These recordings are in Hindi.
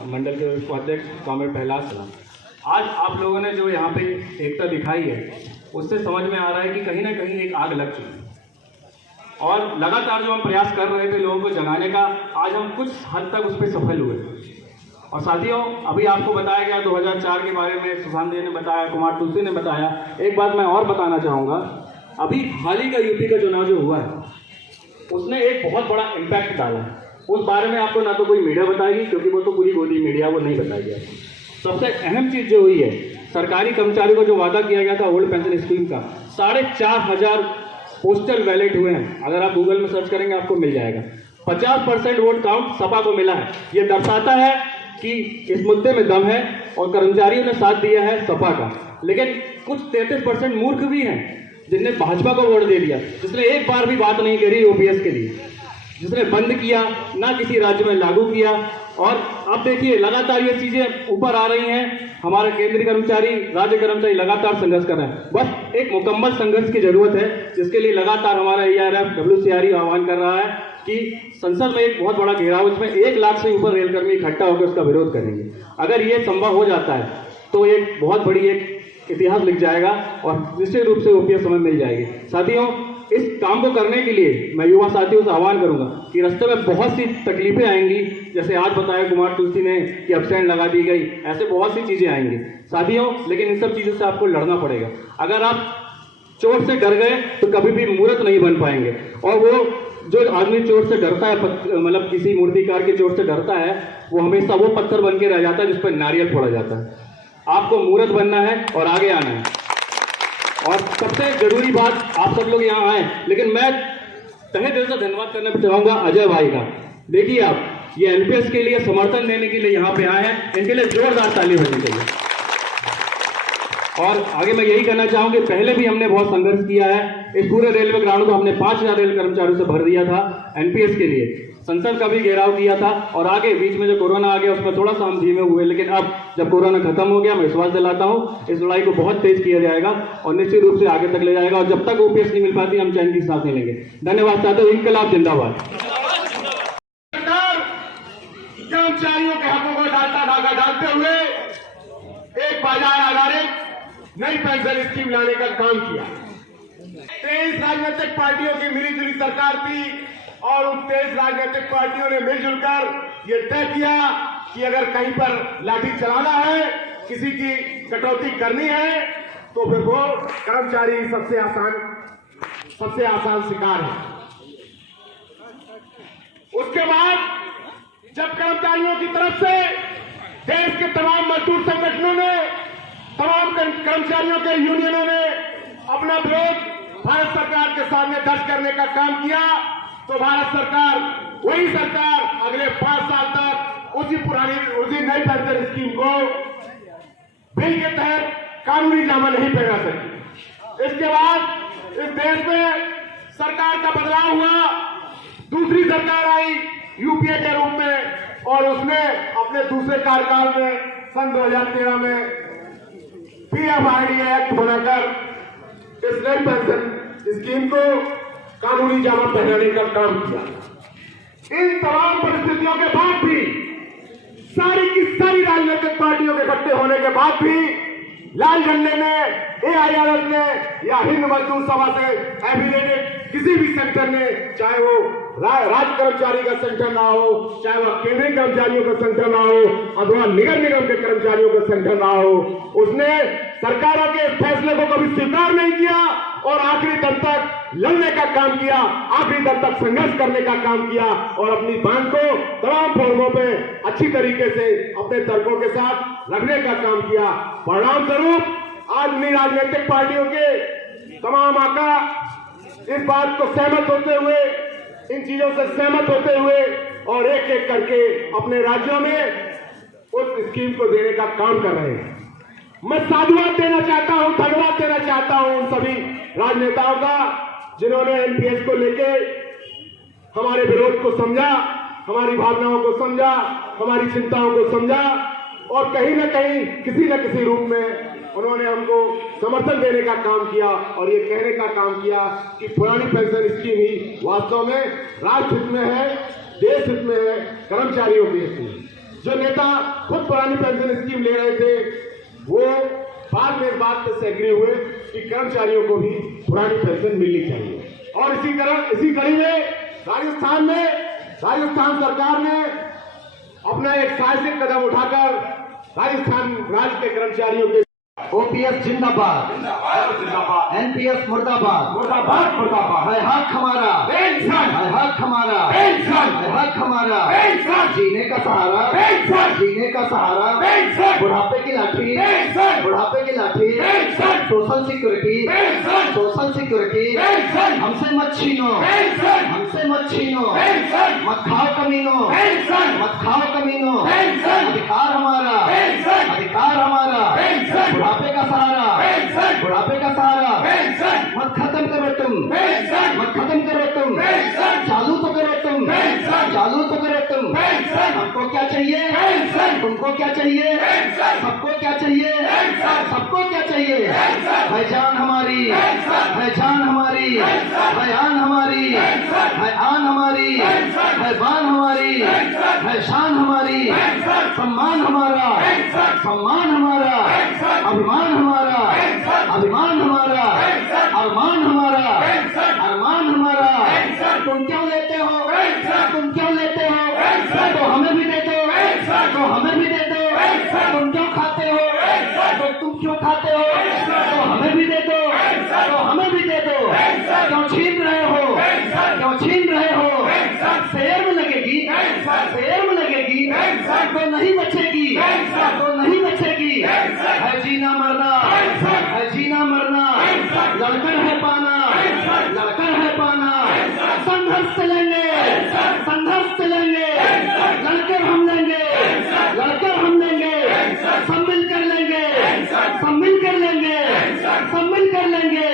मंडल के उपाध्यक्ष कॉमरेड प्रहलाद सलाम। आज आप लोगों ने जो यहाँ पे एकता दिखाई है उससे समझ में आ रहा है कि कहीं ना कहीं एक आग लग चुकी है और लगातार जो हम प्रयास कर रहे थे लोगों को जगाने का, आज हम कुछ हद तक उस पर सफल हुए। और साथियों, अभी आपको बताया गया 2004 के बारे में, सुशांत जी ने बताया, कुमार तुलसी ने बताया। एक बात मैं और बताना चाहूँगा, अभी हाल ही का यूपी का चुनाव जो हुआ है उसने एक बहुत बड़ा इम्पैक्ट डाला है। उस बारे में आपको ना तो कोई मीडिया बताएगी, क्योंकि वो तो पूरी गोदी मीडिया वो नहीं बताएगी आपको। सबसे अहम चीज़ जो हुई है, सरकारी कर्मचारियों को जो वादा किया गया था ओल्ड पेंशन स्कीम का, 4,500 पोस्टल बैलेट हुए हैं। अगर आप गूगल में सर्च करेंगे आपको मिल जाएगा। 50% वोट काउंट सपा को मिला है। ये दर्शाता है कि इस मुद्दे में दम है और कर्मचारियों ने साथ दिया है सपा का। लेकिन कुछ 33% मूर्ख भी हैं जिनने भाजपा को वोट दे दिया, जिसने एक बार भी बात नहीं करी ओपीएस के लिए, जिसने बंद किया, ना किसी राज्य में लागू किया। और अब देखिए लगातार ये चीजें ऊपर आ रही हैं। हमारे केंद्रीय कर्मचारी, राज्य कर्मचारी लगातार संघर्ष कर रहे हैं। बस एक मुकम्मल संघर्ष की जरूरत है, जिसके लिए लगातार हमारा ERF WCRE आह्वान कर रहा है कि संसद में एक बहुत बड़ा घेराव, उसमें 1 लाख से ऊपर रेलकर्मी इकट्ठा होकर उसका विरोध करेंगे। अगर ये संभव हो जाता है तो एक बहुत बड़ी एक इतिहास लिख जाएगा और निश्चित रूप से ओपीएस समय मिल जाएगी। साथियों, इस काम को करने के लिए मैं युवा साथियों से आह्वान करूंगा कि रास्ते में बहुत सी तकलीफें आएंगी, जैसे आज बताया कुमार तुलसी ने कि एब्सेंट लगा दी गई, ऐसे बहुत सी चीजें आएंगी साथियों। लेकिन इन सब चीजों से आपको लड़ना पड़ेगा। अगर आप चोट से डर गए तो कभी भी मूर्त नहीं बन पाएंगे। और वो जो आदमी चोट से डरता है, मतलब किसी मूर्तिकार की चोट से डरता है, वो हमेशा वो पत्थर बन के रह जाता है जिस पर नारियल फोड़ा जाता है। आपको मूर्त बनना है और आगे आना है। और सबसे जरूरी बात, आप सब लोग यहाँ आए, लेकिन मैं तहे दिल से धन्यवाद करना चाहूंगा अजय भाई का। देखिए आप, ये एनपीएस के लिए समर्थन देने के लिए यहाँ पे आए हैं, इनके लिए जोरदार ताली बजनी चाहिए। और आगे मैं यही कहना चाहूंगा, पहले भी हमने बहुत संघर्ष किया है। इस पूरे रेलवे ग्राउंड को हमने 5,000 रेल कर्मचारियों से भर दिया था एनपीएस के लिए। संसद का भी घेराव किया था और आगे बीच में जो कोरोना आ गया उसमें थोड़ा सा हम धीमे हुए, लेकिन अब जब कोरोना खत्म हो गया, मैं विश्वास दिलाता हूं इस लड़ाई को बहुत तेज किया जाएगा और निश्चित रूप से आगे तक ले जाएगा। और जब तक ओपीएस नहीं मिल पाती हम चैन की सांस नहीं लेंगे। धन्यवाद साथियों। इंकलाब जिंदाबाद। कर्मचारियों के हकों को धागा डालते हुए एक बाजार आधारित नई पेंशन स्कीम लाने का काम किया। 23 राजनीतिक पार्टियों की मिलीजुली सरकार थी और उन 23 राजनीतिक पार्टियों ने मिलजुल कर ये तय किया कि अगर कहीं पर लाठी चलाना है, किसी की कटौती करनी है, तो फिर वो कर्मचारी सबसे आसान शिकार है। उसके बाद जब कर्मचारियों की तरफ से देश के तमाम मजदूर संगठनों ने, तमाम कर्मचारियों के यूनियनों ने अपना विरोध भारत सरकार के सामने दर्ज करने का काम किया, तो भारत सरकार, वही सरकार अगले 5 साल तक उसी नई पेंशन स्कीम को बिल के तहत कानूनी जामा नहीं पहना सकी। इसके बाद इस देश में सरकार का बदलाव हुआ, दूसरी सरकार आई यूपीए के रूप में, और उसने अपने दूसरे कार्यकाल में सन 2013 में PFID एक्ट बनाकर इस नई पेंशन स्कीम को कानूनी जामा पहनाने का काम किया। इन तमाम परिस्थितियों के बाद भी, सारी की सारी राजनीतिक पार्टियों के इकट्ठे होने के बाद भी लाल झंडे ने, AIRF ने या हिंद मजदूर सभा से एफिलिएटेड किसी भी संगठन ने, चाहे वो राज्य कर्मचारी का संगठन ना हो, चाहे वह केंद्रीय कर्मचारियों का संगठन ना हो, अथवा निगम के कर्मचारियों का संगठन ना हो, उसने सरकारों के फैसले को कभी स्वीकार नहीं किया और आखिरी दम तक लड़ने का काम किया, आखिरी दम तक संघर्ष करने का काम किया और अपनी बात को तमाम फोरमों पे अच्छी तरीके से अपने तर्कों के साथ रखने का काम किया। परिणाम स्वरूप आज भी राजनीतिक पार्टियों के तमाम आका इस बात को सहमत होते हुए, इन चीजों से सहमत होते हुए और एक एक करके अपने राज्यों में उस स्कीम को देने का काम कर रहे हैं। मैं साधुवाद देना चाहता हूं, धन्यवाद देना चाहता हूं उन सभी राजनेताओं का जिन्होंने एनपीएस को लेके हमारे विरोध को समझा, हमारी भावनाओं को समझा, हमारी चिंताओं को समझा और कहीं न कहीं किसी न किसी रूप में उन्होंने हमको समर्थन देने का काम किया और ये कहने का काम किया कि पुरानी पेंशन स्कीम ही वास्तव में राष्ट्र हित में है, देश हित में है, कर्मचारियों के हित में। जो नेता खुद पुरानी पेंशन स्कीम ले रहे थे वो बाद में इस बात से एग्री हुए कि कर्मचारियों को भी पुरानी पेंशन मिलनी चाहिए। और इसी कड़ी में राजस्थान सरकार ने अपना एक साहसिक कदम उठाकर राजस्थान राज्य के कर्मचारियों के ओपीएस जिंदाबाद, एनपीएस मुर्दाबाद, मुर्दाबाद मुर्दाबाद, है हक हमारा, है हक हमारा, है हक हमारा, जीने का सहारा, जीने का सहारा, बुढ़ापे की लाठी, बुढ़ापे की लाठी, सोशल सिक्योरिटी, सोशल सिक्योरिटी, हमसे मत छीनो, हमसे मत छीनो, मत खाओ कमीनो, मत खाओ कमीनो, अधिकार हमारा, अधिकार हमारा, बुढ़ापे का सहारा, बुढ़ापे का सहारा, मत खत्म करो तुम, मत खत्म करो तुम, चालू तो करो तुम, चालू तो करो तुम। हमको क्या चाहिए, तुमको क्या चाहिए, सबको क्या चाहिए, सबको क्या चाहिए, है जान हमारी, है जान हमारी, है आन हमारी, है आन हमारी, है बान हमारी, है शान हमारी, सम्मान हमारा, सम्मान हमारा, अभिमान हमारा, अभिमान हमारा, अरमान हमारा, अरमान हमारा। तुम क्यों लेते हो, तुम क्यों लेते हो, तो हमें भी दे दो, तो हमें भी दे दो। तुम क्यों खाते हो, तो तुम क्यों खाते हो, तो हमें भी दे दो, तो हमें भी दे दो। क्यों छीन रहे हो, क्यों छीन रहे हो, शेर में लगेगी, शेर में लगेगी, तो नहीं बचेगी, तो नहीं बचेगी। है जीना मरना, है जीना मरना, लड़कर है पाना, लड़कर है पाना। संघर्ष चलेंगे, संघर्ष चलेंगे, लड़कर हम लेंगे, लड़कर हम लेंगे, सब मिल कर लेंगे, सब मिल कर लेंगे, सब मिल कर लेंगे।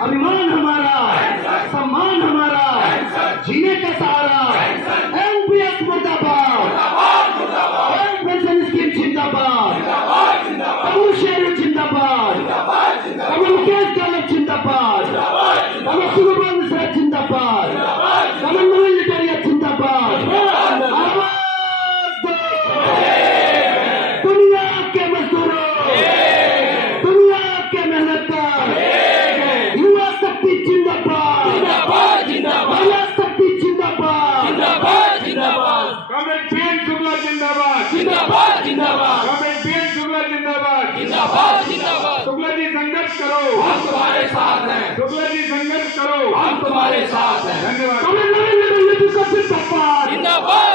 अभिमान हमारा, सम्मान हमारा, जीने का सहारा। एनपीएस मुर्दाबाद, पेंशन स्कीम जिंदाबाद, अमर शेर जिंदाबाद, अमर मुकेश गहलोत जिंदाबाद, अमर सुब्रमण्यम मिश्रा जिंदाबाद, अमर नवीन लिटरिया जिंदाबाद। आवाज दो दुनिया के मजदूरों, दुनिया के मेहनतकार, युवा शक्ति जिंदाबाद, युवा शक्ति जिंदाबाद, कॉमरेड पीएन शुक्ला जिंदाबाद, कॉमरेड पीएन शुक्ला जिंदाबाद। शुक्ला जी संघर्ष करो, हम तुम्हारे साथ हैं, शुक्ला जी संघर्ष करो, हम तुम्हारे साथ हैं। धन्यवाद। कमल नवीन लिटरिया जिंदाबाद,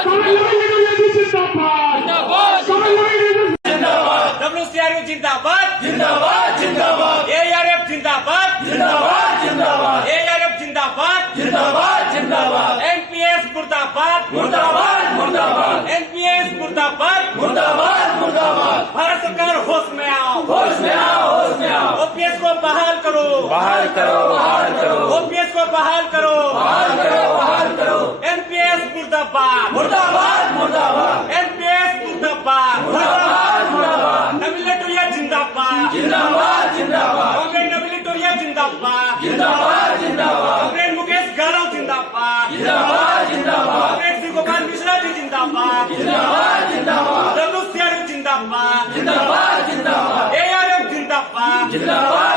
कमल नवीन लिटरिया जिंदाबाद, कमल नवीन जिंदाबाद, WCRU जिंदाबाद, जिंदाबाद, जिंदाबाद, ARF जिंदाबाद, जिंदाबाद, जिंदाबाद, ARF जिंदाबाद, जिंदाबाद, जिंदाबाद, NPS मुर्दाबाद, मुर्दाबाद, मुर्दाबाद, NPS मुर्दाबाद, मुर्दाबाद, मुर्दाबाद। भारत सरकार होश में आओ, होश में आओ, होश में आओ, OPS को बहाल करो, बहाल करो, बहाल करो, OPS को बहाल करो, बहाल करो, बहाल करो। NPS मुर्दाबाद, मुर्दाबाद, मुर्दाबाद, NPS मुर्दाबाद, मुर्दाबाद, मुर्दाबाद, नवीन लिटरिया जिंदाबाद, जिंदाबाद, जिंदाबाद, कॉमरेड नवीन लिटरिया जिंदाबाद, जिंदाबाद, जिंदाबाद, कॉमरेड मुकेश गहलोत जिंदाबाद, जिंदाबाद, जिंदाबाद, कॉमरेड श्री गोपाल मिश्रा जी जिंदाबाद, जिंदाबाद, जिंदाबाद, WCRU जिंदाबाद, जिंदाबाद, जिंदाबाद, ARF जिंदाबाद, जिंदाबाद,